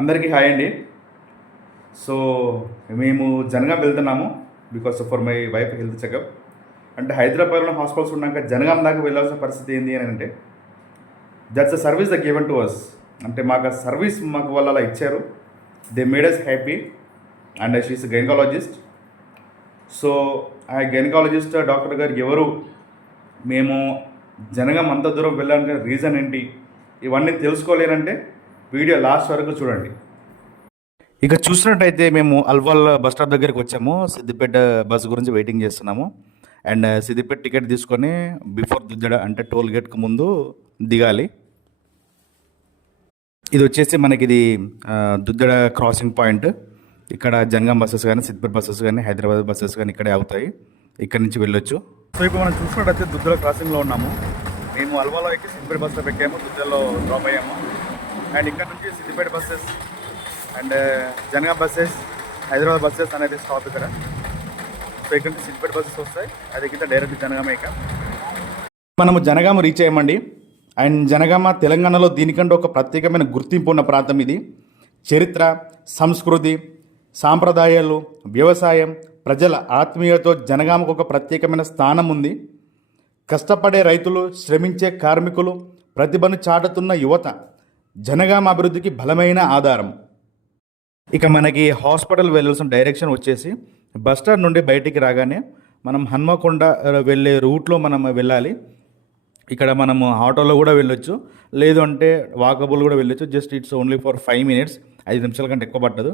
అందరికీ హాయ్ అండి. సో మేము జనగాం వెళ్తున్నాము because for my wife health checkup. అంటే హైదరాబాద్లో హాస్పిటల్స్ ఉన్నాక జనగాం దాకా వెళ్ళాల్సిన పరిస్థితి ఏంటి అని అంటే that's a service the given to us. అంటే మాకు ఆ సర్వీస్ మాకు వాళ్ళు అలా ఇచ్చారు. They made us happy and she is gynaecologist. So ఆ గైనకాలజిస్ట్ డాక్టర్ గారు ఎవరు, మేము జనగాం అంత దూరం వెళ్ళడానికి రీజన్ ఏంటి, ఇవన్నీ తెలుసుకోలేనంటే వీడియో లాస్ట్ వరకు చూడండి. ఇక చూసినట్టయితే మేము అల్వాల్ బస్ స్టాప్ దగ్గరికి వచ్చాము. సిద్దిపేట బస్ గురించి వెయిటింగ్ చేస్తున్నాము. అండ్ సిద్దిపేట టికెట్ తీసుకొని బిఫోర్ దుద్దడ అంటే టోల్ గేట్కి ముందు దిగాలి. ఇది వచ్చేసి మనకి ఇది దుద్దడ క్రాసింగ్ పాయింట్. ఇక్కడ జనగాం బస్సెస్ కానీ సిద్దిపేట బస్సెస్ కానీ హైదరాబాద్ బస్సెస్ కానీ ఇక్కడే అవుతాయి. ఇక్కడ నుంచి వెళ్ళొచ్చు. సో ఇప్పుడు మనం చూసినట్టయితే దుద్దడ క్రాసింగ్లో ఉన్నాము. మేము అల్వాలో ఎక్కి సిద్దిపేట బస్సులో పెట్టాము, దుద్దడలో డ్రాప్ అయ్యాము. అండ్ ఇక్కడ నుంచి Siddipet buses and Jangaon buses Hyderabad buses అనేది స్టాప్ ఇక్కడ. సో ఇక్కడ నుంచి సిద్దిపేట బస్సెస్ వస్తాయి, అది కింద డైరెక్ట్ జనగామ. ఇక మనము జనగామ రీచ్ అయ్యామండి. అండ్ జనగామ తెలంగాణలో దీనికంటే ఒక ప్రత్యేకమైన గుర్తింపు ఉన్న ప్రాంతం ఇది. చరిత్ర, సంస్కృతి, సాంప్రదాయాలు, వ్యవసాయం, ప్రజల ఆత్మీయతతో జనగామకు ఒక ప్రత్యేకమైన స్థానం ఉంది. కష్టపడే రైతులు, శ్రమించే కార్మికులు, ప్రతిభను చాటుతున్న యువత జనగామ అభివృద్ధికి బలమైన ఆధారం. ఇక మనకి హాస్పిటల్ వెళ్ళాల్సిన డైరెక్షన్ వచ్చేసి బస్ స్టాండ్ నుండి బయటికి రాగానే మనం హన్మకొండ వెళ్ళే రూట్లో మనం వెళ్ళాలి. ఇక్కడ మనము ఆటోలో కూడా వెళ్ళొచ్చు, లేదు అంటే వాకబుల్ కూడా వెళ్ళొచ్చు. Just it's only for 5 minutes, 5 నిమిషాల కంటే ఎక్కువ పట్టదు.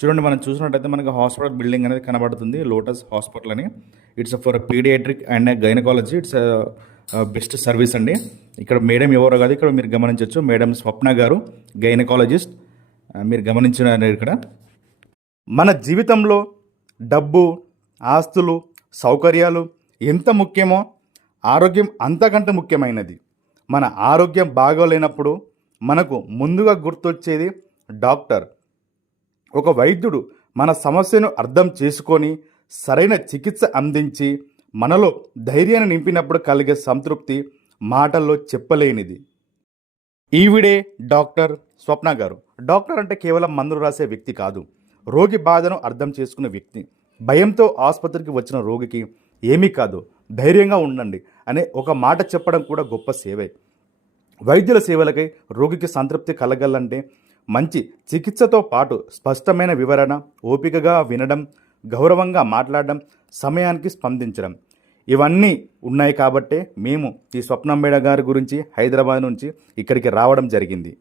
చూడండి, మనం చూసినట్టయితే మనకి హాస్పిటల్ బిల్డింగ్ అనేది కనబడుతుంది, లోటస్ హాస్పిటల్ అని. It's for paediatric and gynaecology. It's best service అండి. ఇక్కడ మేడం ఎవరో కాదు, ఇక్కడ మీరు గమనించవచ్చు, మేడం స్వప్న గారు, గైనకాలజిస్ట్. మీరు గమనించిన ఇక్కడ మన జీవితంలో డబ్బు, ఆస్తులు, సౌకర్యాలు ఎంత ముఖ్యమో ఆరోగ్యం అంతకంటే ముఖ్యమైనది. మన ఆరోగ్యం బాగోలేనప్పుడు మనకు ముందుగా గుర్తొచ్చేది డాక్టర్. ఒక వైద్యుడు మన సమస్యను అర్థం చేసుకొని సరైన చికిత్స అందించి మనలో ధైర్యాన్ని నింపినప్పుడు కలిగే సంతృప్తి మాటల్లో చెప్పలేనిది. ఈవిడే డాక్టర్ స్వప్న గారు. డాక్టర్ అంటే కేవలం మందులు రాసే వ్యక్తి కాదు, రోగి బాధను అర్థం చేసుకునే వ్యక్తి. భయంతో ఆసుపత్రికి వచ్చిన రోగికి ఏమీ కాదు, ధైర్యంగా ఉండండి అనే ఒక మాట చెప్పడం కూడా గొప్ప సేవే. వైద్యుల సేవలకై రోగికి సంతృప్తి కలగాలంటే మంచి చికిత్సతో పాటు స్పష్టమైన వివరణ, ఓపికగా వినడం, గౌరవంగా మాట్లాడడం, సమయానికి స్పందించడం, ఇవన్నీ ఉన్నాయి. కాబట్టే మేము ఈ స్వప్నంబేడ గారి గురించి హైదరాబాద్ నుంచి ఇక్కడికి రావడం జరిగింది.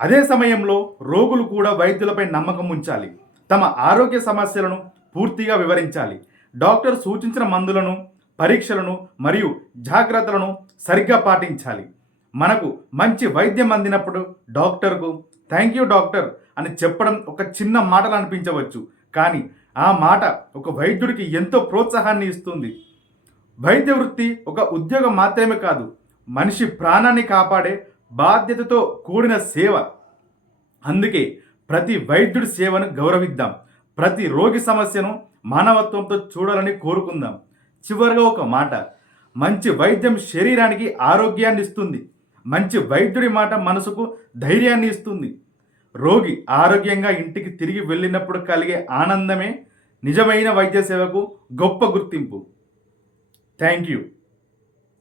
అదే సమయంలో రోగులు కూడా వైద్యులపై నమ్మకం ఉంచాలి. తమ ఆరోగ్య సమస్యలను పూర్తిగా వివరించాలి. డాక్టర్ సూచించిన మందులను, పరీక్షలను మరియు జాగ్రత్తలను సరిగ్గా పాటించాలి. మనకు మంచి వైద్యం అందినప్పుడు డాక్టర్కు థ్యాంక్ యూ డాక్టర్ అని చెప్పడం ఒక చిన్న మాటలు అనిపించవచ్చు, కానీ ఆ మాట ఒక వైద్యుడికి ఎంతో ప్రోత్సాహాన్ని ఇస్తుంది. వైద్య వృత్తి ఒక ఉద్యోగం మాత్రమే కాదు, మనిషి ప్రాణాన్ని కాపాడే బాధ్యతతో కూడిన సేవ. అందుకే ప్రతి వైద్యుడి సేవను గౌరవిద్దాం, ప్రతి రోగి సమస్యను మానవత్వంతో చూడాలని కోరుకుందాం. చివరిగా ఒక మాట, మంచి వైద్యం శరీరానికి ఆరోగ్యాన్ని ఇస్తుంది, మంచి వైద్యుడి మాట మనసుకు ధైర్యాన్ని ఇస్తుంది. రోగి ఆరోగ్యంగా ఇంటికి తిరిగి వెళ్ళినప్పుడు కలిగే ఆనందమే నిజమైన వైద్య సేవకు గొప్ప గుర్తింపు. Thank you.